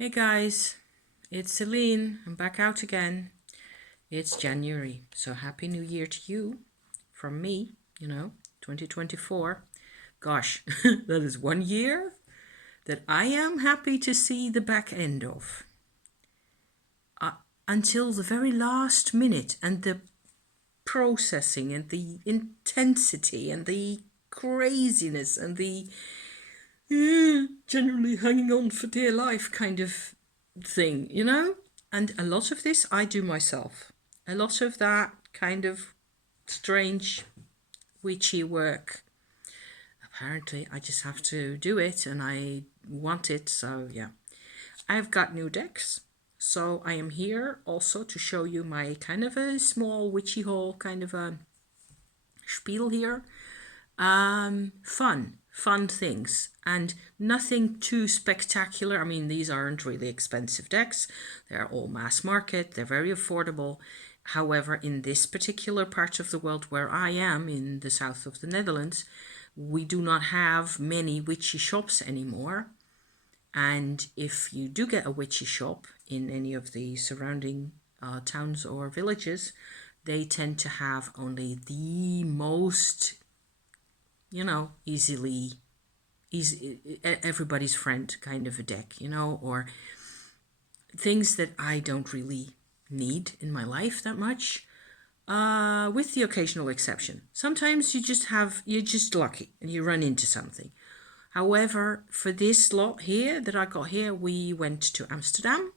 Hey guys, it's Celine. I'm back out again. It's January, so Happy New Year to you from me, 2024. Gosh, that is 1 year that I am happy to see the back end of. Until the very last minute, and the processing and the intensity and the craziness and the generally hanging on for dear life kind of thing. And a lot of this I do myself. A lot of that kind of strange, witchy work. Apparently, I just have to do it and I want it. So, yeah. I've got new decks. So, I am here also to show you my kind of a small witchy hole kind of a spiel here. Fun things, and nothing too spectacular. I mean, these aren't really expensive decks. They're all mass market. They're very affordable. However, in this particular part of the world where I am, in the south of the Netherlands, we do not have many witchy shops anymore. And if you do get a witchy shop in any of the surrounding towns or villages, they tend to have only the most easy, everybody's friend kind of a deck, or things that I don't really need in my life that much, with the occasional exception. Sometimes you're just lucky and you run into something. However, for this lot here that I got here, we went to Amsterdam,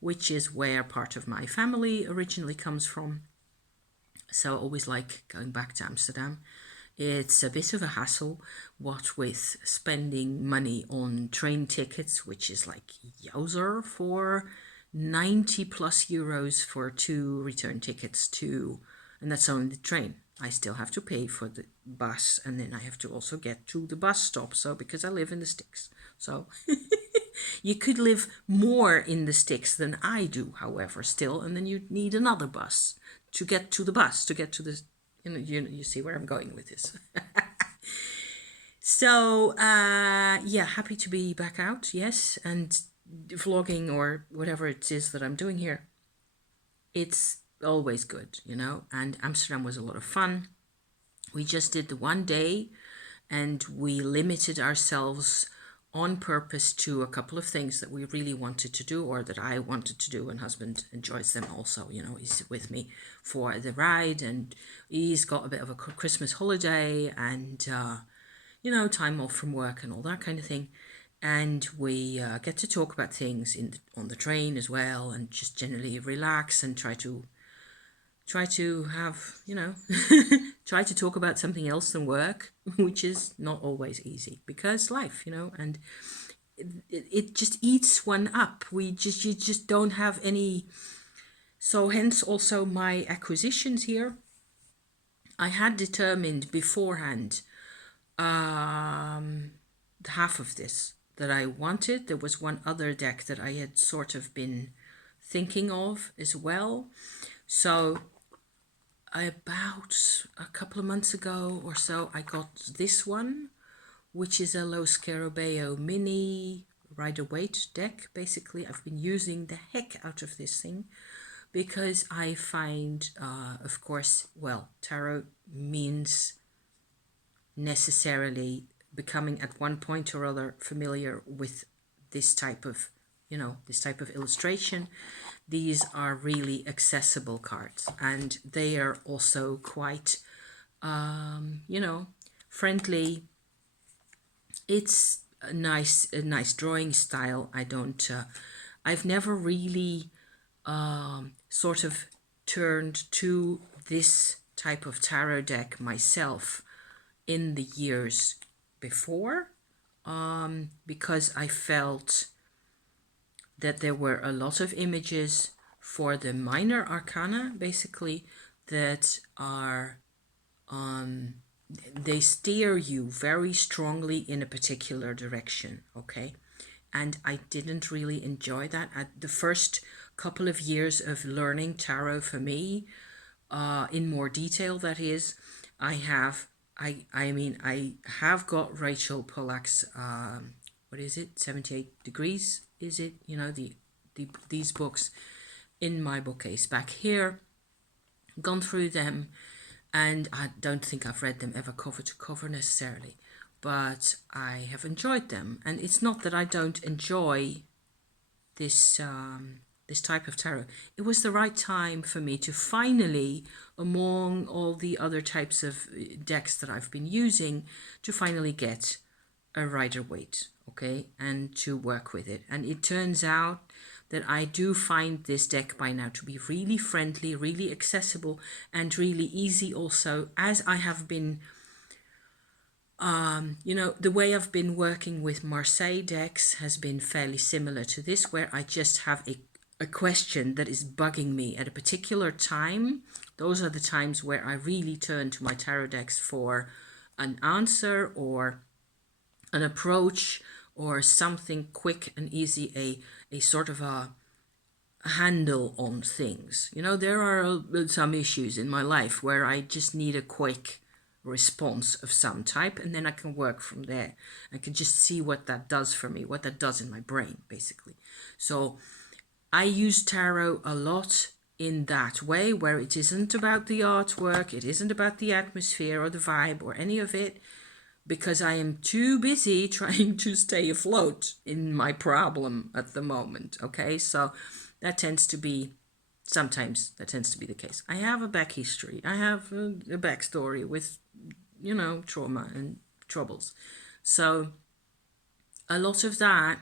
which is where part of my family originally comes from. So I always like going back to Amsterdam. It's a bit of a hassle, what with spending money on train tickets, which is like yowzer for 90 plus euros for two return tickets and that's only the train. I still have to pay for the bus, and then I have to also get to the bus stop. So because I live in the sticks, so you could live more in the sticks than I do, however, still, and then you need another bus to get to the bus, to get to the, you see where I'm going with this. So, yeah, happy to be back out, yes, and vlogging or whatever it is that I'm doing here. It's always good, and Amsterdam was a lot of fun. We just did the 1 day and we limited ourselves on purpose to a couple of things that we really wanted to do, or that I wanted to do, and husband enjoys them also. He's with me for the ride, and he's got a bit of a Christmas holiday and time off from work and all that kind of thing. And we get to talk about things on the train as well, and just generally relax and try to have, try to talk about something else than work, which is not always easy because life, and it just eats one up. You just don't have any. So hence also my acquisitions here. I had determined beforehand half of this that I wanted. There was one other deck that I had sort of been thinking of as well. So about a couple of months ago or so, I got this one, which is a Los Scarabeo mini Rider-Waite deck. Basically, I've been using the heck out of this thing because I find, of course, well, tarot means necessarily becoming at one point or other familiar with this type of illustration. These are really accessible cards, and they are also quite friendly. It's a nice drawing style. I've never really sort of turned to this type of tarot deck myself in the years before, because I felt that there were a lot of images for the minor arcana, basically, that are they steer you very strongly in a particular direction, okay? And I didn't really enjoy that. At the first couple of years of learning tarot for me, in more detail, that is, I have got Rachel Pollack's what is it, 78 Degrees, is it? You know, these books in my bookcase back here, gone through them, and I don't think I've read them ever cover to cover necessarily, but I have enjoyed them. And it's not that I don't enjoy this this type of tarot. It was the right time for me to finally, among all the other types of decks that I've been using, to finally get a Rider-Waite, okay, and to work with it. And it turns out that I do find this deck by now to be really friendly, really accessible, and really easy also, as I have been, you know, the way I've been working with Marseille decks has been fairly similar to this, where I just have a question that is bugging me at a particular time. Those are the times where I really turn to my tarot decks for an answer or an approach or something quick and easy, a sort of a handle on things. You know, there are some issues in my life where I just need a quick response of some type, and then I can work from there. I can just see what that does for me, what that does in my brain, basically. So I use tarot a lot in that way, where it isn't about the artwork, it isn't about the atmosphere or the vibe or any of it, because I am too busy trying to stay afloat in my problem at the moment, okay? So that tends to be, sometimes that tends to be the case. I have a back history. I have a backstory with, you know, trauma and troubles. So a lot of that,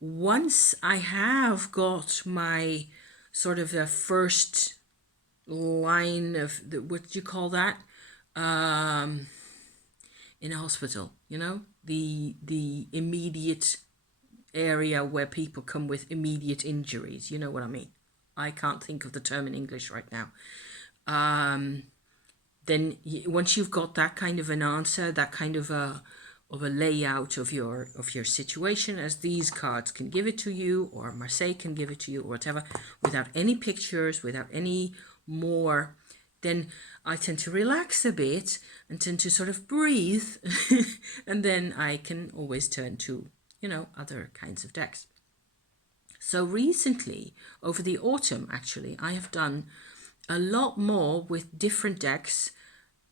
once I have got my sort of the first line of, what do you call that? In a hospital, you know, the immediate area where people come with immediate injuries, you know what I mean? I can't think of the term in English right now. Then once you've got that kind of an answer, that kind of a layout of your situation, as these cards can give it to you, or Marseille can give it to you, or whatever, without any pictures, without any more, then I tend to relax a bit and tend to sort of breathe, and then I can always turn to, you know, other kinds of decks. So recently, over the autumn, actually, I have done a lot more with different decks,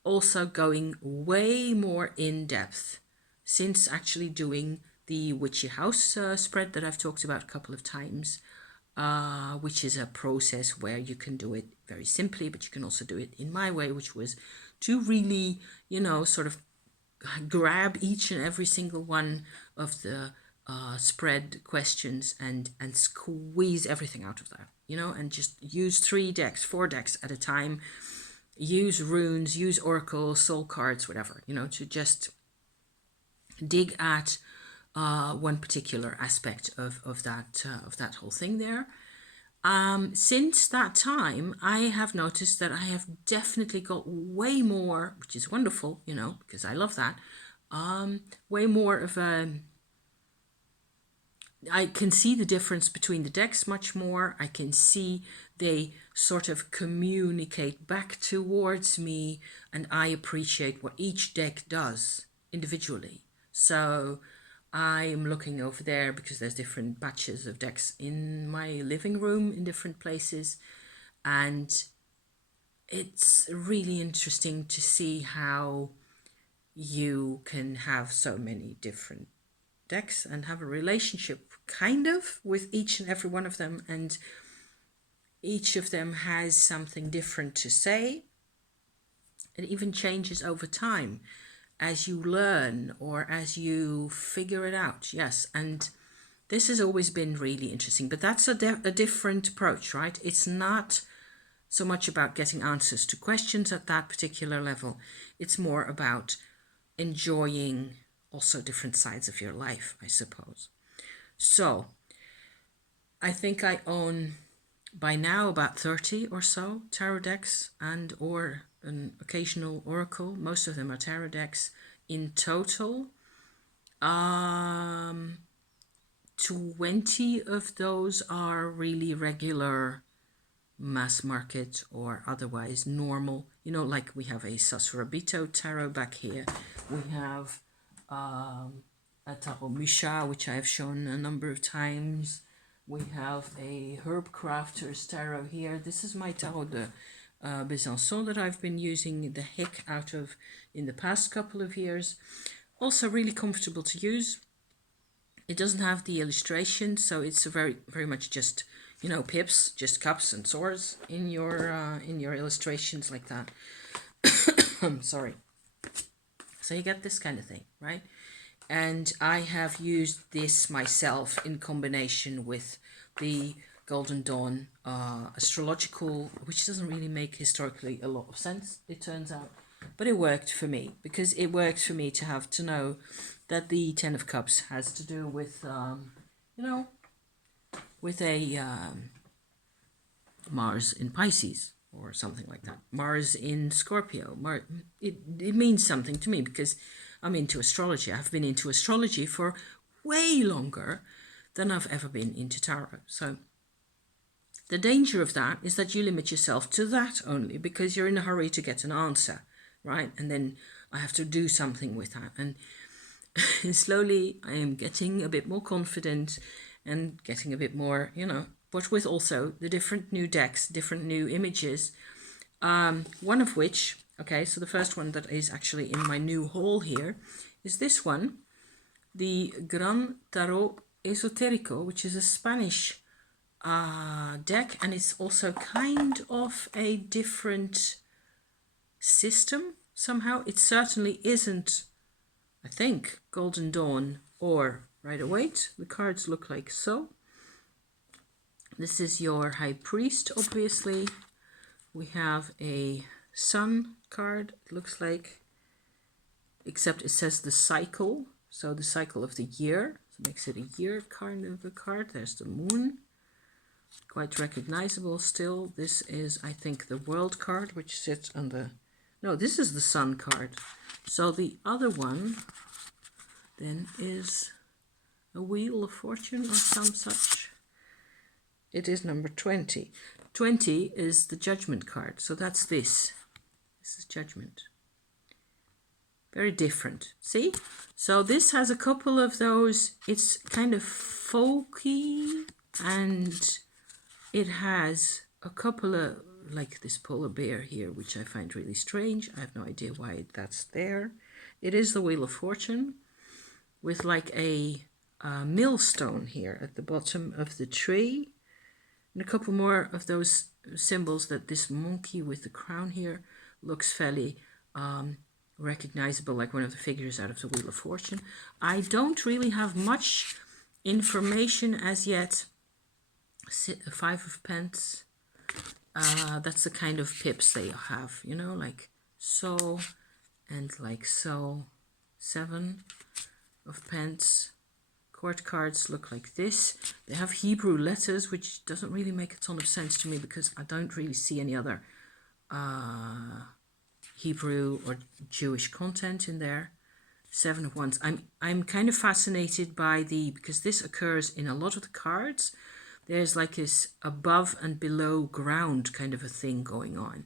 also going way more in depth, since actually doing the Witchy House spread that I've talked about a couple of times, which is a process where you can do it very simply, but you can also do it in my way, which was to really, you know, sort of grab each and every single one of the spread questions and squeeze everything out of that, you know, and just use 3 decks, 4 decks at a time, use runes, use oracle, soul cards, whatever, you know, to just dig at one particular aspect of that whole thing there. Since that time, I have noticed that I have definitely got way more, which is wonderful, you know, because I love that, way more of a, I can see the difference between the decks much more. I can see they sort of communicate back towards me, and I appreciate what each deck does individually. So I'm looking over there because there's different batches of decks in my living room in different places, and it's really interesting to see how you can have so many different decks and have a relationship kind of with each and every one of them, and each of them has something different to say. It even changes over time as you learn or as you figure it out. Yes, and this has always been really interesting, but that's a different approach, right? It's not so much about getting answers to questions at that particular level. It's more about enjoying also different sides of your life, I suppose. So I think I own by now about 30 or so tarot decks and or an occasional oracle. Most of them are tarot decks in total. 20 of those are really regular mass market or otherwise normal, you know, like we have a Sassurabito tarot back here. We have a Tarot Misha, which I have shown a number of times. We have a Herb Crafters Tarot here. This is my Tarot de Besançon that I've been using the heck out of in the past couple of years. Also really comfortable to use. It doesn't have the illustration, so it's a very much just, you know, pips, just cups and swords in your illustrations like that. I'm sorry. So you get this kind of thing, right? And I have used this myself in combination with the Golden Dawn astrological, which doesn't really make historically a lot of sense, it turns out. But it worked for me, because it worked for me to have to know that the Ten of Cups has to do with, you know, with a Mars in Pisces or something like that. Mars in Scorpio. It means something to me because I'm into astrology. I've been into astrology for way longer than I've ever been into tarot. So the danger of that is that you limit yourself to that only because you're in a hurry to get an answer, right? And then I have to do something with that. And slowly I am getting a bit more confident and getting a bit more, you know, but with also the different new decks, different new images. One of which, okay, so the first one that is actually in my new haul here is this one, the Gran Tarot Esotérico, which is a Spanish deck, and it's also kind of a different system somehow. It certainly isn't, I think, Golden Dawn or Rider Waite. The cards look like so. This is your High Priest, obviously. We have a Sun card, it looks like, except it says the cycle, so the cycle of the year. So it makes it a year kind of a card. There's the Moon, quite recognizable still. This is, I think, the World card, which sits on the... No, this is the Sun card. So the other one then is a Wheel of Fortune or some such. It is number 20. 20 is the Judgment card. So that's this. This is Judgment. Very different. See? So this has a couple of those. It's kind of folky, and it has a couple of, like this polar bear here, which I find really strange. I have no idea why that's there. It is the Wheel of Fortune with like a millstone here at the bottom of the tree. And a couple more of those symbols that this monkey with the crown here looks fairly recognizable, like one of the figures out of the Wheel of Fortune. I don't really have much information as yet. Five of Pence. That's the kind of pips they have, you know, like so and like so. 7 of Pence. Court cards look like this. They have Hebrew letters, which doesn't really make a ton of sense to me because I don't really see any other Hebrew or Jewish content in there. 7 of Wands. I'm kind of fascinated by because this occurs in a lot of the cards. There's like this above and below ground kind of a thing going on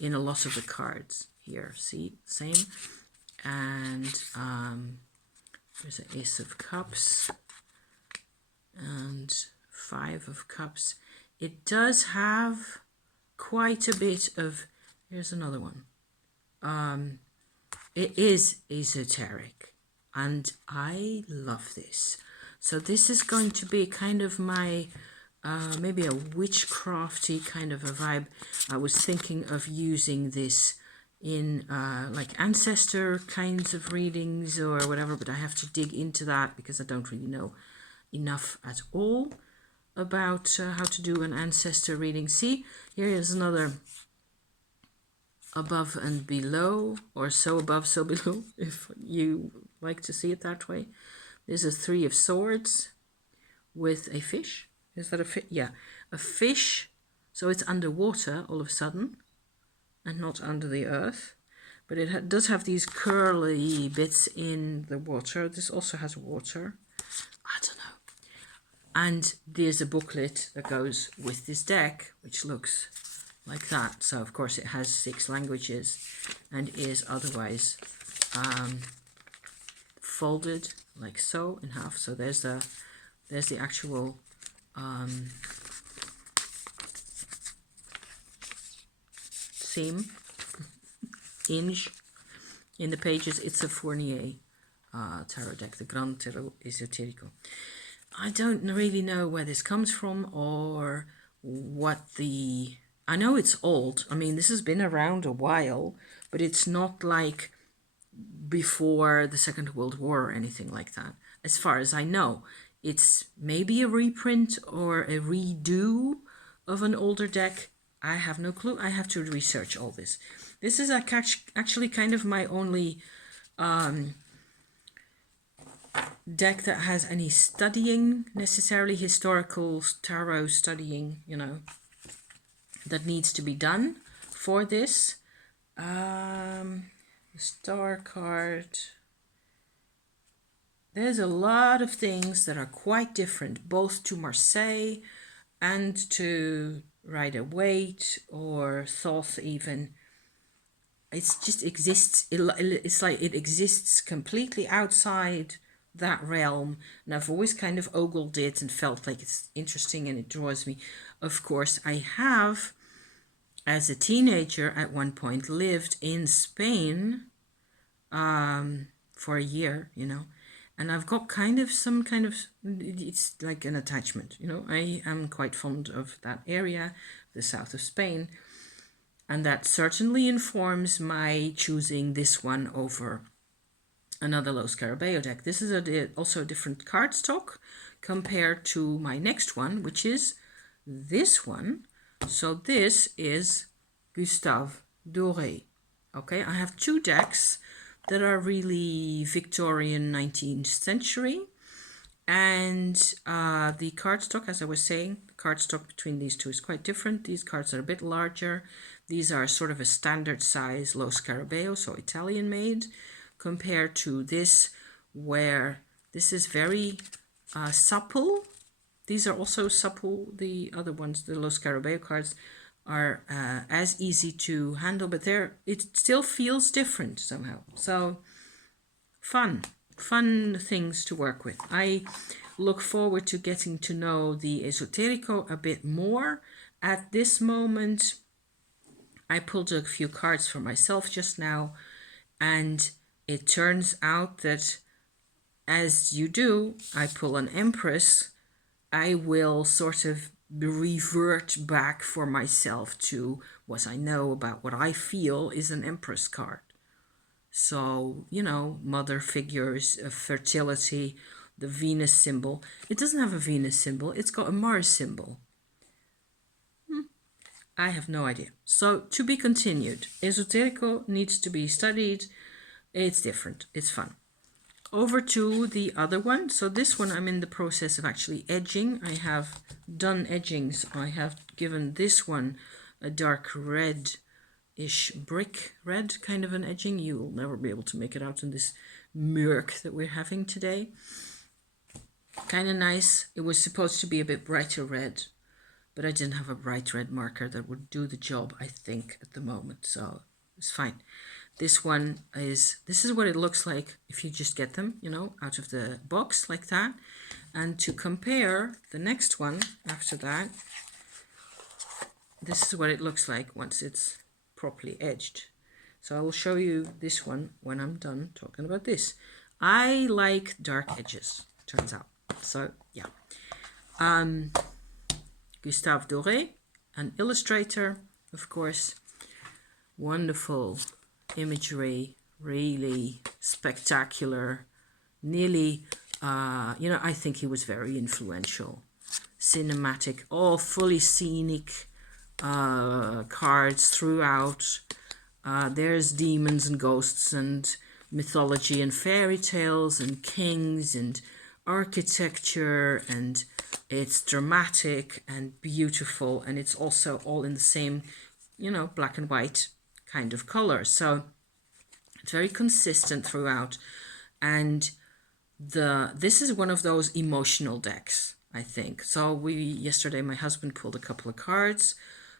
in a lot of the cards here. See, same. And there's an Ace of Cups and 5 of Cups. It does have quite a bit of, here's another one. It is esoteric and I love this. So this is going to be kind of my, maybe a witchcrafty kind of a vibe. I was thinking of using this in like ancestor kinds of readings or whatever, but I have to dig into that because I don't really know enough at all about how to do an ancestor reading. See, here is another above and below, or so above, so below, if you like to see it that way. There's a 3 of Swords with a fish. Is that a fish? Yeah, a fish. So it's underwater all of a sudden and not under the earth. But it does have these curly bits in the water. This also has water. I don't know. And there's a booklet that goes with this deck, which looks like that. So, of course, it has 6 languages and is otherwise folded like so in half. So there's the actual seam hinge in the pages. It's a Fournier tarot deck, the Grand Tarot Esoterico. I don't really know where this comes from or what I know it's old. I mean, this has been around a while, but it's not like before the Second World War or anything like that. As far as I know, it's maybe a reprint or a redo of an older deck. I have no clue. I have to research all this. This is actually kind of my only deck that has any studying, necessarily historical tarot studying, that needs to be done for this. The star card. There's a lot of things that are quite different, both to Marseille and to Rider-Waite or Thoth even. It just exists. It's like it exists completely outside that realm, and I've always kind of ogled it and felt like it's interesting and it draws me. Of course, I have, as a teenager at one point, lived in Spain for a year, and I've got it's like an attachment, I am quite fond of that area, the south of Spain, and that certainly informs my choosing this one over another Lo Scarabeo deck. This is also a different cardstock compared to my next one, which is this one. So this is Gustave Doré. Okay, I have two decks that are really Victorian 19th century. And the cardstock, as I was saying, the cardstock between these two is quite different. These cards are a bit larger. These are sort of a standard size Lo Scarabeo, so Italian made, compared to this, where this is very supple. These are also supple. The other ones, the Lo Scarabeo cards, are as easy to handle, but it still feels different somehow. So fun things to work with. I look forward to getting to know the Esoterico a bit more. At this moment, I pulled a few cards for myself just now, and it turns out that, as you do, I pull an Empress, I will sort of revert back for myself to what I know about what I feel is an Empress card. So, mother figures, fertility, the Venus symbol. It doesn't have a Venus symbol, it's got a Mars symbol. I have no idea. So, to be continued. Esoterico needs to be studied. It's different. It's fun. Over to the other one. So this one I'm in the process of actually edging. I have done edgings. I have given this one a dark red-ish brick red kind of an edging. You'll never be able to make it out in this murk that we're having today. Kind of nice. It was supposed to be a bit brighter red, but I didn't have a bright red marker that would do the job, I think, at the moment. So it's fine. This is what it looks like if you just get them, out of the box like that. And to compare the next one after that, this is what it looks like once it's properly edged. So I will show you this one when I'm done talking about this. I like dark edges, turns out. So, yeah. Gustave Doré, an illustrator, of course. Wonderful imagery, really spectacular, nearly, I think he was very influential. Cinematic, all fully scenic cards throughout. There's demons and ghosts and mythology and fairy tales and kings and architecture, and it's dramatic and beautiful, and it's also all in the same, black and white kind of color. So it's very consistent throughout, and this is one of those emotional decks, I think. So yesterday my husband pulled a couple of cards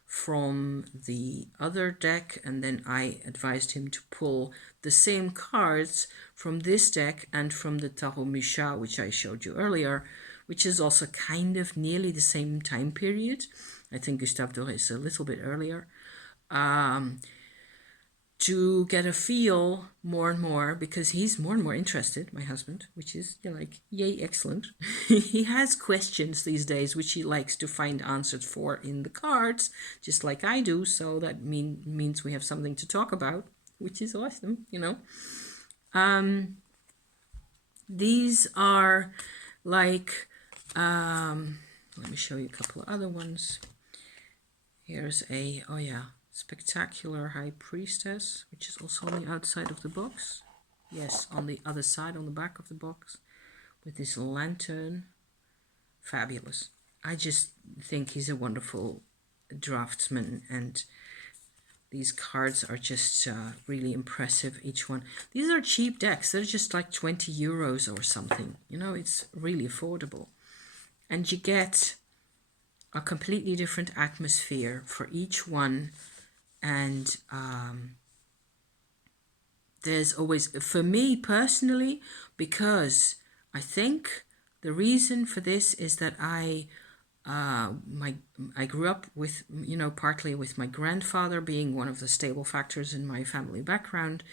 from the other deck, and then I advised him to pull the same cards from this deck and from the Tarot Misha, which I showed you earlier, which is also kind of nearly the same time period. I think Gustave Doré is a little bit earlier. To get a feel more and more, because he's more and more interested, my husband, which is, you know, like, yay, excellent. He has questions these days which he likes to find answered for in the cards, just like I do, so that means we have something to talk about, which is awesome, you know. These are like, let me show you a couple of other ones. Here's a, oh yeah, Spectacular High Priestess, which is also on the outside of the box. Yes, on the other side, on the back of the box, with this lantern. Fabulous. I just think he's a wonderful draftsman, and these cards are just really impressive, each one. These are cheap decks. They're just like 20 euros or something. You know, it's really affordable. And you get a completely different atmosphere for each one. And there's always, for me personally, because I think the reason for this is that I grew up with, you know, partly with my grandfather being one of the stable factors in my family background,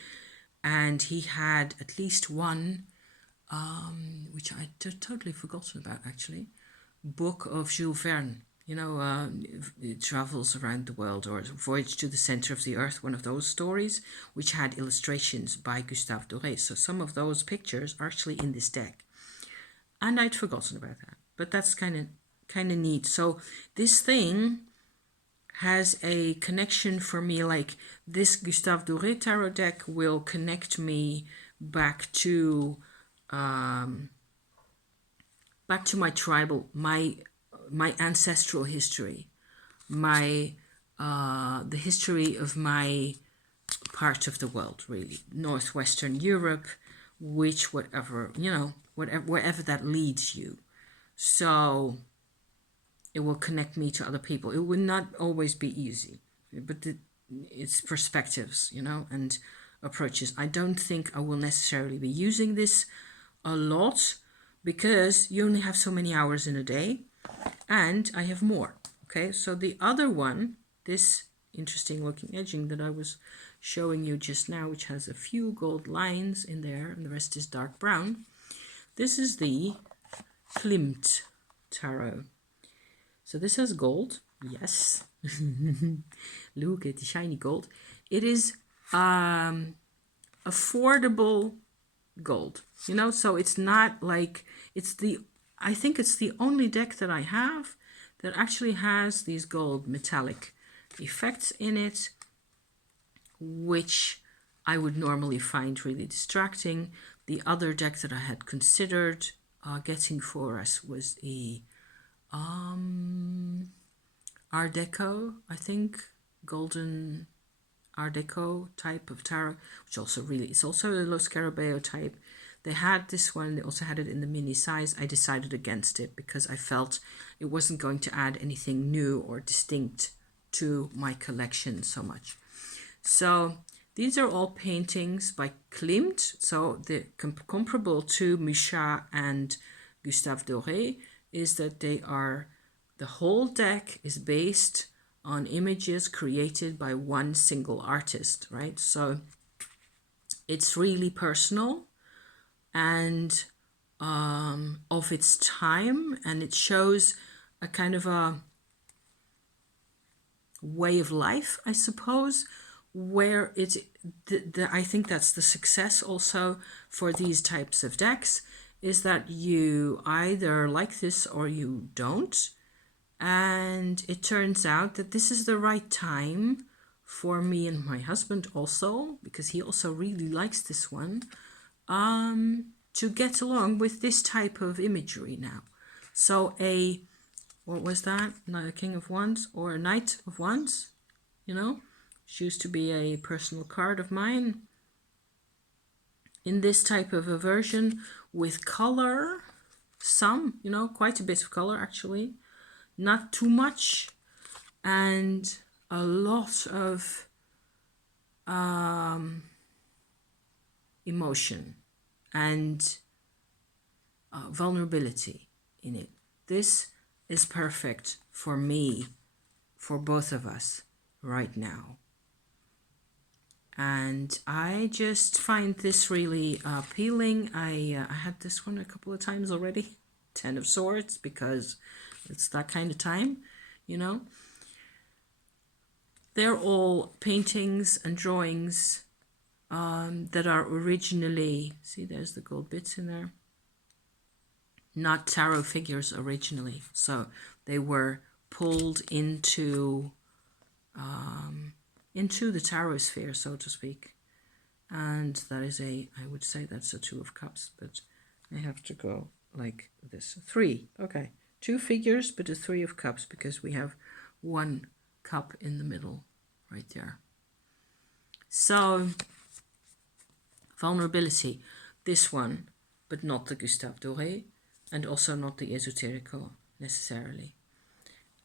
and he had at least one, which I totally forgotten about actually, book of Jules Verne. You know, Travels Around the World, or Voyage to the Center of the Earth, one of those stories, which had illustrations by Gustave Doré. So some of those pictures are actually in this deck. And I'd forgotten about that. But that's kind of neat. So this thing has a connection for me, like this Gustave Doré tarot deck will connect me back to my tribal, my ancestral history, the history of my part of the world, really, Northwestern Europe, wherever that leads you. So it will connect me to other people. It will not always be easy, but it's perspectives, you know, and approaches. I don't think I will necessarily be using this a lot, because you only have so many hours in a day. And I have more. Okay, so the other one, this interesting looking edging that I was showing you just now, which has a few gold lines in there and the rest is dark brown. This is the Klimt tarot. So this has gold. Yes. Look at the shiny gold. It is affordable gold, you know, so it's not like, I think it's the only deck that I have that actually has these gold metallic effects in it, which I would normally find really distracting. The other deck that I had considered getting for us was a Art Deco, I think, golden Art Deco type of tarot, which also really, it's also a Lo Scarabeo type. They had this one, they also had it in the mini size. I decided against it because I felt it wasn't going to add anything new or distinct to my collection so much. So these are all paintings by Klimt. So the comparable to Misha and Gustave Doré is that the whole deck is based on images created by one single artist, right? So it's really personal and of its time, and it shows a kind of a way of life, I suppose, where it's I think that's the success also for these types of decks, is that you either like this or you don't. And it turns out that this is the right time for me and my husband also, because he also really likes this one, to get along with this type of imagery now. So what was that? Not a King of Wands or a Knight of Wands, you know, which used to be a personal card of mine. In this type of a version with color, some, you know, quite a bit of color actually, not too much, and a lot of emotion and vulnerability in it. This is perfect for me, for both of us right now. And I just find this really appealing. I had this one a couple of times already, Ten of Swords, because it's that kind of time, you know. They're all paintings and drawings that are originally, see there's the gold bits in there, not tarot figures originally. So they were pulled into the tarot sphere, so to speak. And that is I would say that's a Two of Cups, but I have to go like this. Three, okay. Two figures, but a Three of Cups, because we have one cup in the middle right there. So, vulnerability. This one, but not the Gustave Doré, and also not the Esoterico necessarily.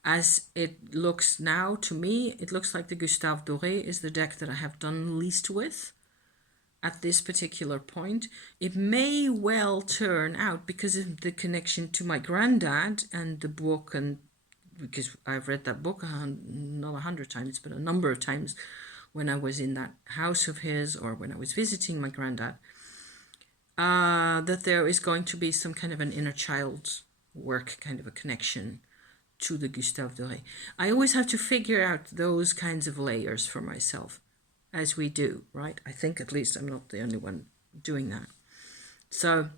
As it looks now to me, it looks like the Gustave Doré is the deck that I have done least with at this particular point. It may well turn out, because of the connection to my granddad and the book, and because I've read that book not 100 times, but a number of times when I was in that house of his or when I was visiting my granddad, that there is going to be some kind of an inner child work kind of a connection to the Gustave Doré. I always have to figure out those kinds of layers for myself, as we do, right? I think at least I'm not the only one doing that. So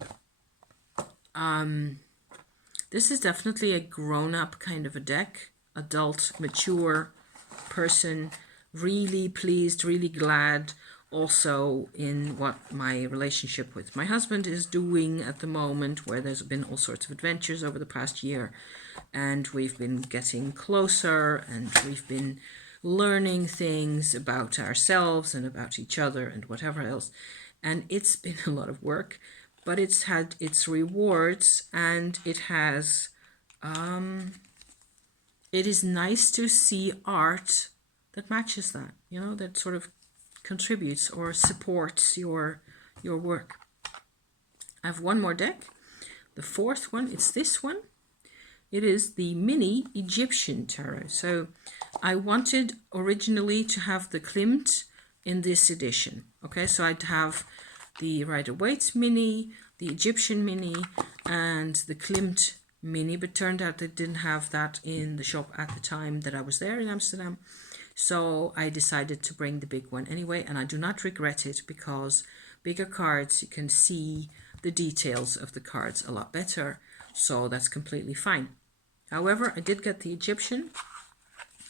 this is definitely a grown-up kind of a deck, adult, mature person, really pleased, really glad also in what my relationship with my husband is doing at the moment, where there's been all sorts of adventures over the past year, and we've been getting closer, and we've been learning things about ourselves and about each other and whatever else. And it's been a lot of work, but it's had its rewards, and it has it is nice to see art that matches that, you know, that sort of contributes or supports your work. I have one more deck, the fourth one. It's this one. It is the mini Egyptian tarot. So I wanted originally to have the Klimt in this edition. Okay, so I'd have the Rider-Waite mini, the Egyptian mini, and the Klimt mini, but turned out they didn't have that in the shop at the time that I was there in Amsterdam. So I decided to bring the big one anyway, and I do not regret it, because bigger cards, you can see the details of the cards a lot better, so that's completely fine. However, I did get the Egyptian.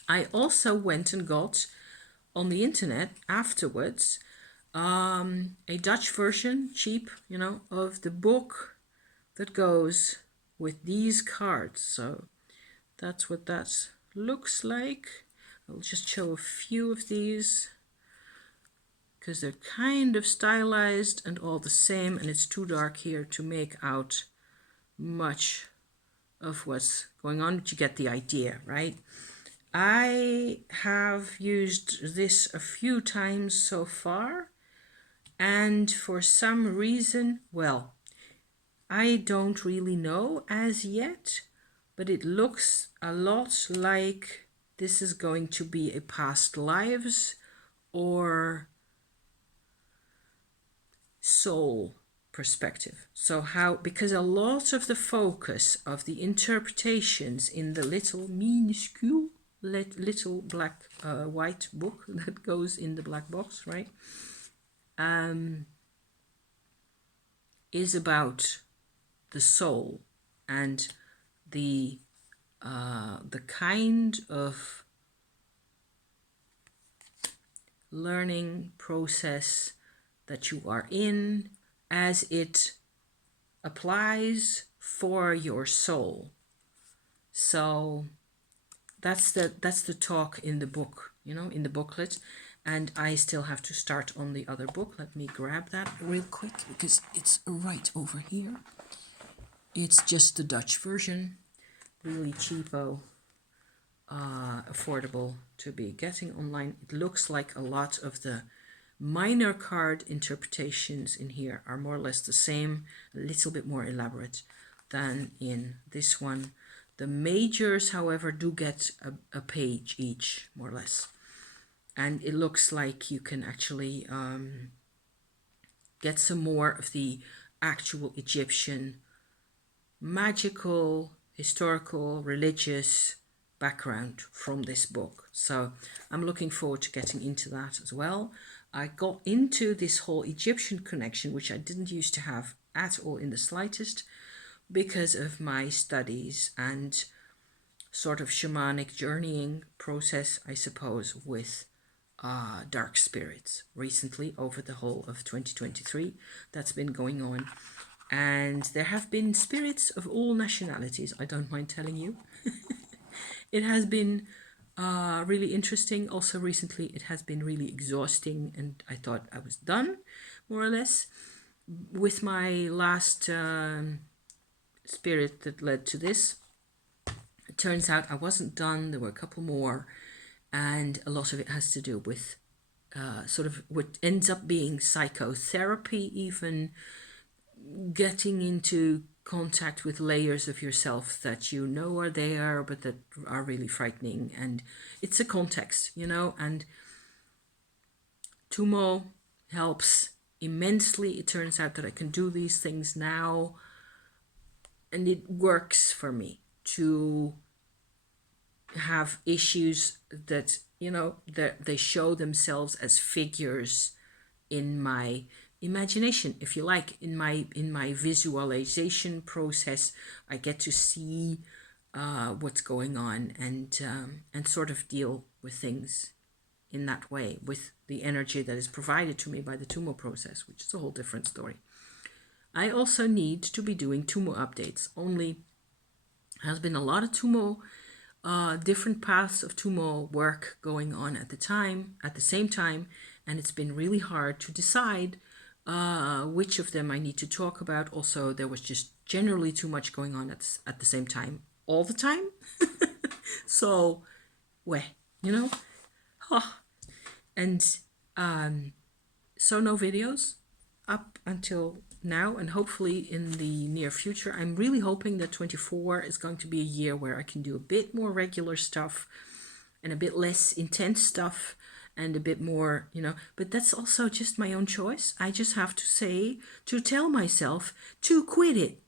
I also went and got on the internet afterwards a Dutch version, cheap, you know, of the book that goes with these cards. So that's what that looks like. I'll just show a few of these, because they're kind of stylized and all the same, and it's too dark here to make out much of what's going on, but you get the idea, right? I have used this a few times so far, and for some reason, well, I don't really know as yet, but it looks a lot like this is going to be a past lives or soul perspective. So how, because a lot of the focus of the interpretations in the little minuscule little black white book that goes in the black box, right, is about the soul and the kind of learning process that you are in as it applies for your soul. So that's the talk in the book, you know, in the booklet. And I still have to start on the other book. Let me grab that real quick, because it's right over here. It's just the Dutch version, really cheapo. affordable to be getting online. It looks like a lot of the minor card interpretations in here are more or less the same, a little bit more elaborate than in this one. The majors, however, do get a page each, more or less. And it looks like you can actually get some more of the actual Egyptian magical, historical, religious background from this book. So I'm looking forward to getting into that as well. I got into this whole Egyptian connection, which I didn't used to have at all in the slightest, because of my studies and sort of shamanic journeying process, I suppose, with dark spirits recently over the whole of 2023 that's been going on. And there have been spirits of all nationalities, I don't mind telling you. It has been really interesting. Also recently it has been really exhausting, and I thought I was done, more or less, with my last spirit that led to this. It turns out I wasn't done. There were a couple more, and a lot of it has to do with sort of what ends up being psychotherapy, even getting into contact with layers of yourself that you know are there but that are really frightening. And it's a context, you know, and Tumo helps immensely. It turns out that I can do these things now, and it works for me to have issues that, you know, that they show themselves as figures in my imagination, if you like, in my visualization process. I get to see what's going on, and sort of deal with things in that way with the energy that is provided to me by the Tumo process, which is a whole different story. I also need to be doing Tumo updates. Only has been a lot of Tumo, different paths of Tumo work going on at the same time, and it's been really hard to decide which of them I need to talk about. Also, there was just generally too much going on at the same time, all the time. So, you know, and so no videos up until now, and hopefully in the near future. I'm really hoping that 24 is going to be a year where I can do a bit more regular stuff and a bit less intense stuff and a bit more, you know, but that's also just my own choice. I just have to tell myself to quit it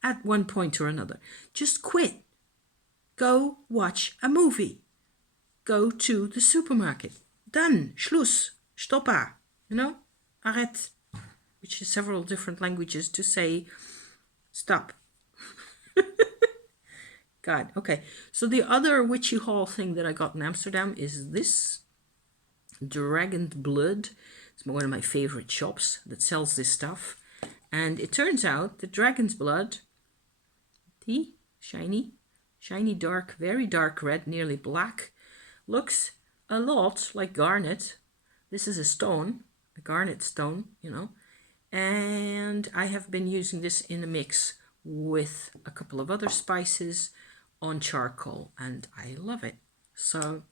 at one point or another. Just quit. Go watch a movie. Go to the supermarket. Done. Schluss. Stoppa. You know? Arrête. Which is several different languages to say stop. God, okay. So the other witchy hall thing that I got in Amsterdam is this Dragon's Blood. It's one of my favorite shops that sells this stuff. And it turns out that Dragon's Blood, the shiny, dark, very dark red, nearly black, looks a lot like garnet. This is a stone, a garnet stone, you know. And I have been using this in a mix with a couple of other spices on charcoal, and I love it. So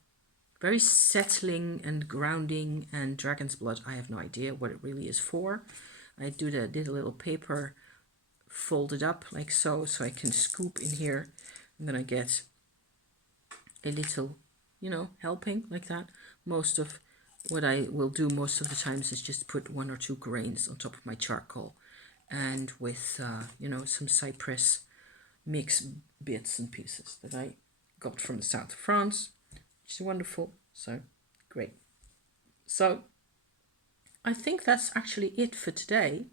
very settling and grounding. And Dragon's Blood, I have no idea what it really is for. I did a little paper folded up like so I can scoop in here, and then I get a little, you know, helping like that. Most of what I will do most of the times is just put 1 or 2 grains on top of my charcoal, and with you know, some cypress mix bits and pieces that I got from the south of France, which is wonderful. So great. So I think that's actually it for today.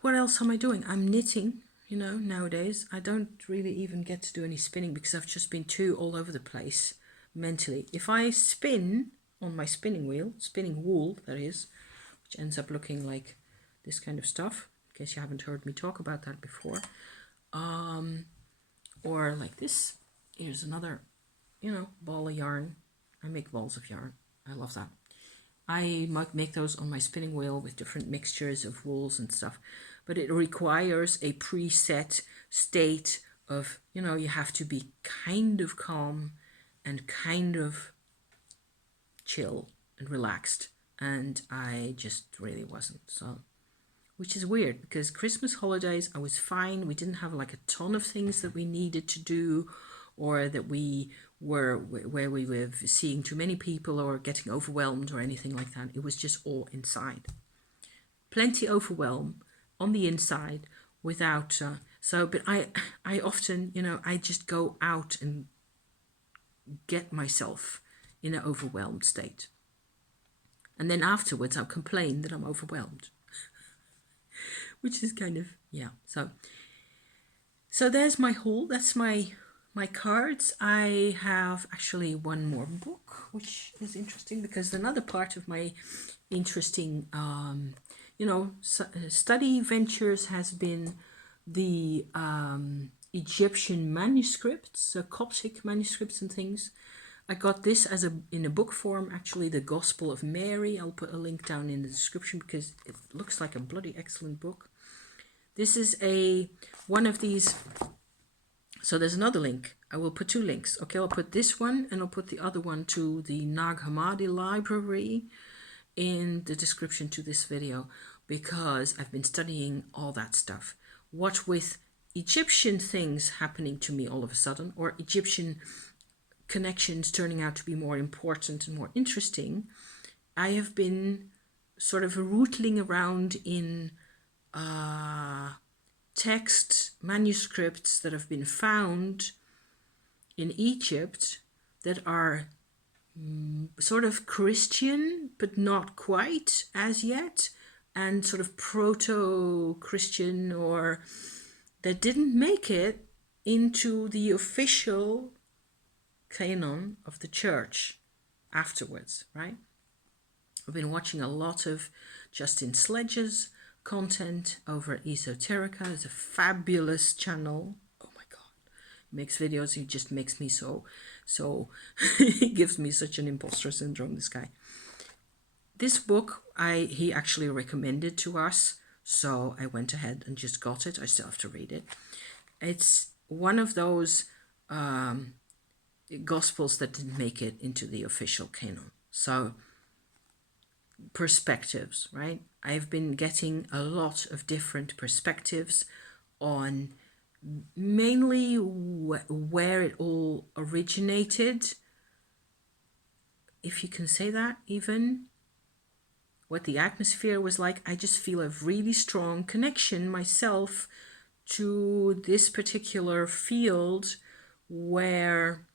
What else am I doing? I'm knitting. You know, nowadays I don't really even get to do any spinning because I've just been too all over the place mentally. If I spin on my spinning wheel, spinning wool that is, which ends up looking like this kind of stuff, in case you haven't heard me talk about that before, or like this. Here's another, you know, ball of yarn. I make balls of yarn. I love that. I might make those on my spinning wheel with different mixtures of wools and stuff, but it requires a preset state of, you have to be kind of calm and kind of chill and relaxed. And I just really wasn't. So, which is weird because Christmas holidays, I was fine. We didn't have like a ton of things that we needed to do, or that we were where we were seeing too many people or getting overwhelmed or anything like that. It was just all inside. Plenty overwhelm on the inside without but I often, I just go out and get myself in an overwhelmed state, and then afterwards I'll complain that I'm overwhelmed, which is kind of, yeah. So there's my haul. That's my cards. I have actually one more book, which is interesting because another part of my interesting study ventures has been the Egyptian manuscripts, Coptic manuscripts and things. I got this in a book form, actually, the Gospel of Mary. I'll put a link down in the description because it looks like a bloody excellent book. This is one of these. So there's another link. I will put two links. Okay, I'll put this one and I'll put the other one to the Nag Hammadi library in the description to this video, because I've been studying all that stuff. What with Egyptian things happening to me all of a sudden, or Egyptian connections turning out to be more important and more interesting, I have been sort of rootling around in text manuscripts that have been found in Egypt that are sort of Christian, but not quite as yet, and sort of proto-Christian, or that didn't make it into the official canon of the church afterwards, right? I've been watching a lot of Justin Sledge's content over at Esoterica. It's a fabulous channel. Oh my God. He makes videos. He just makes me so he gives me such an imposter syndrome, this guy. This book, he actually recommended to us, so I went ahead and just got it. I still have to read it. It's one of those Gospels that didn't make it into the official canon. So, perspectives, right? I've been getting a lot of different perspectives on mainly where it all originated, if you can say that, even what the atmosphere was like. I just feel a really strong connection myself to this particular field where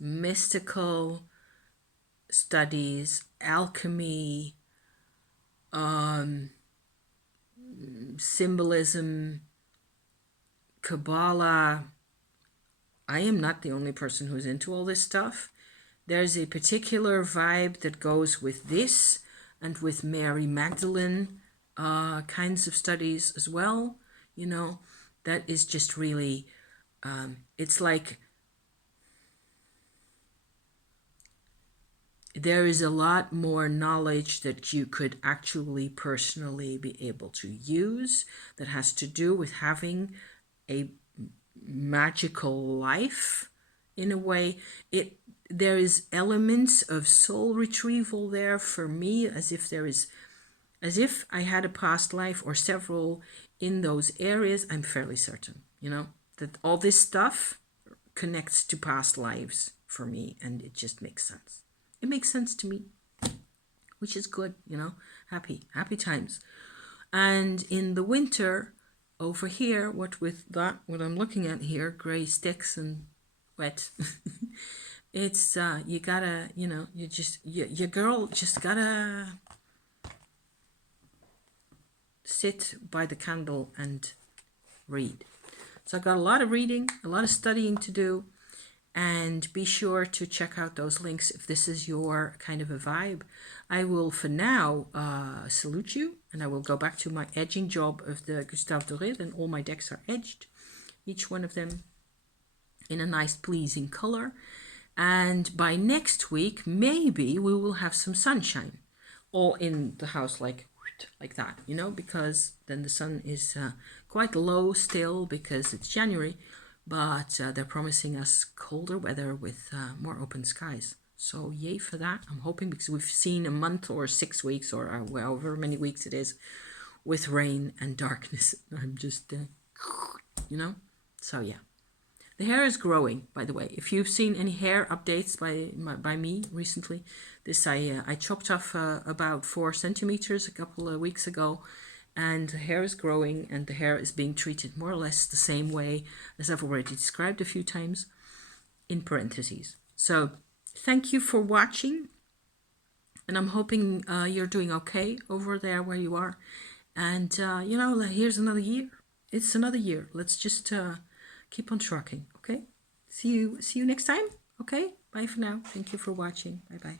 mystical studies, alchemy, symbolism, Kabbalah. I am not the only person who's into all this stuff. There's a particular vibe that goes with this and with Mary Magdalene kinds of studies as well. That is just really, it's like there is a lot more knowledge that you could actually personally be able to use that has to do with having a magical life in a way. There is elements of soul retrieval there for me, as if I had a past life or several in those areas. I'm fairly certain, that all this stuff connects to past lives for me, and it just makes sense. It makes sense to me, which is good, happy times. And in the winter over here, what I'm looking at here, gray sticks and wet, it's, you gotta, your girl just gotta sit by the candle and read. So I got a lot of reading, a lot of studying to do. And be sure to check out those links if this is your kind of a vibe. I will, for now, salute you, and I will go back to my edging job of the Gustave Doré, and all my decks are edged, each one of them in a nice, pleasing color. And by next week, maybe we will have some sunshine, all in the house, like that, because then the sun is quite low still because it's January, but they're promising us colder weather with more open skies. So yay for that. I'm hoping, because we've seen a month or 6 weeks or however many weeks it is with rain and darkness. I'm just, so yeah. The hair is growing, by the way. If you've seen any hair updates by me recently, this I chopped off about 4 centimeters a couple of weeks ago, and the hair is growing, and the hair is being treated more or less the same way as I've already described a few times, in parentheses. So thank you for watching, and I'm hoping you're doing okay over there where you are. And here's another year. It's another year. Let's just keep on trucking. Okay, see you next time. Okay, bye for now. Thank you for watching. Bye bye.